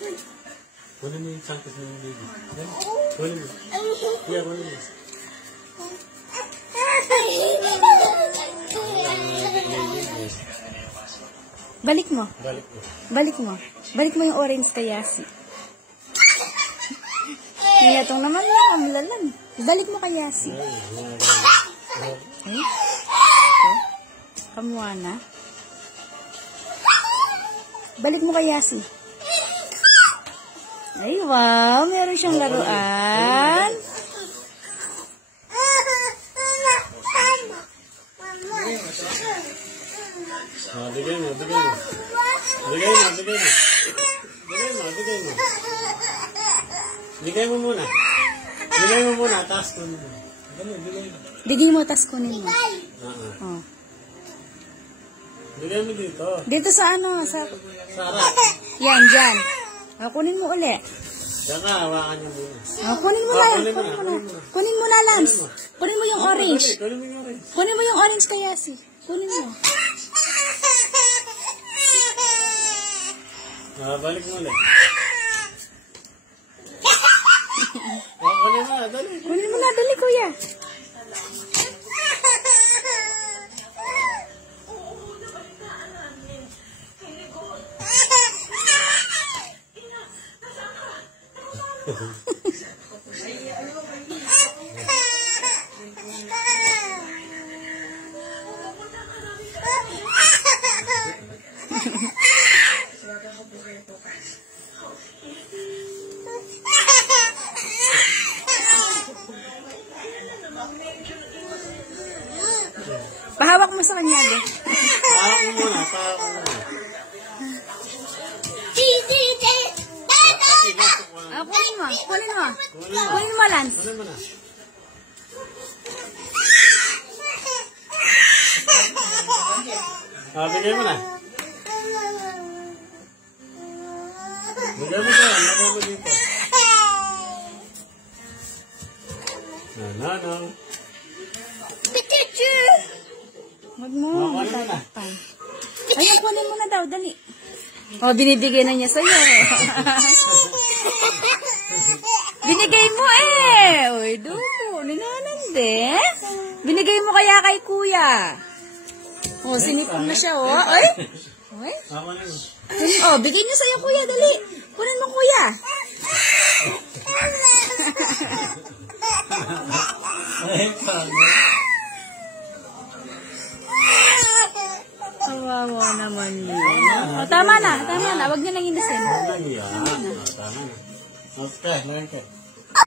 Kunin mo yung chunks ng baby. Kunin mo. Yeah, kunin mo. Balik mo. Balik mo. Balik mo. Balik mo yung orange kay Yasi. Iyatong naman lang, amlalan. Balik mo kay Yasi. Okay. Kamuha na. Balik mo kay Yasi. Ay, wow. Meron siyang laruan. Bigay mo, bigay mo. Bigay mo, bigay mo. Bigay mo, bigay mo. Bigay mo muna. Bigay mo muna, taas ko muna. Bigay mo. Bigay mo, tas kunin mo. Oh. Bigay mo dito. Dito sa ano, sa harap. yan, dyan. Kunin mo uli. Diyan ka, hawakan niyo muna. Kunin mo na. Kunin mo na, Lance. Kunin mo yung orange. Kunin mo yung orange. Kunin mo yung orange kay Yasi. Kunin mo. Balik mo ulit. Kunin mo na, dali. Kunin mo na, dali, kuya. Pahawak mo sa kanya, de. Pahawak mo muna, pahawak mo muna. Kunin mo, kunin mo. Kunin mo, Lance. Kunin mo na. Bigay mo na. Bigay mo dyan, bigay mo dito. No. Huwag mo, matatapan. Ayun, kunin mo na daw, dali. Oh, binibigay na niya sa'yo. Binigay mo eh. Uy, dumo, ninanande. Binigay mo kaya kay kuya. Oh, sinipon na siya, oh. Ay! Ay! Oh, bigay niyo sa'yo, kuya, dali. Kunin mo, kuya. Kawawa naman yun. Oh, tama na. Huwag niyo nang inisin. Tama na. Okay,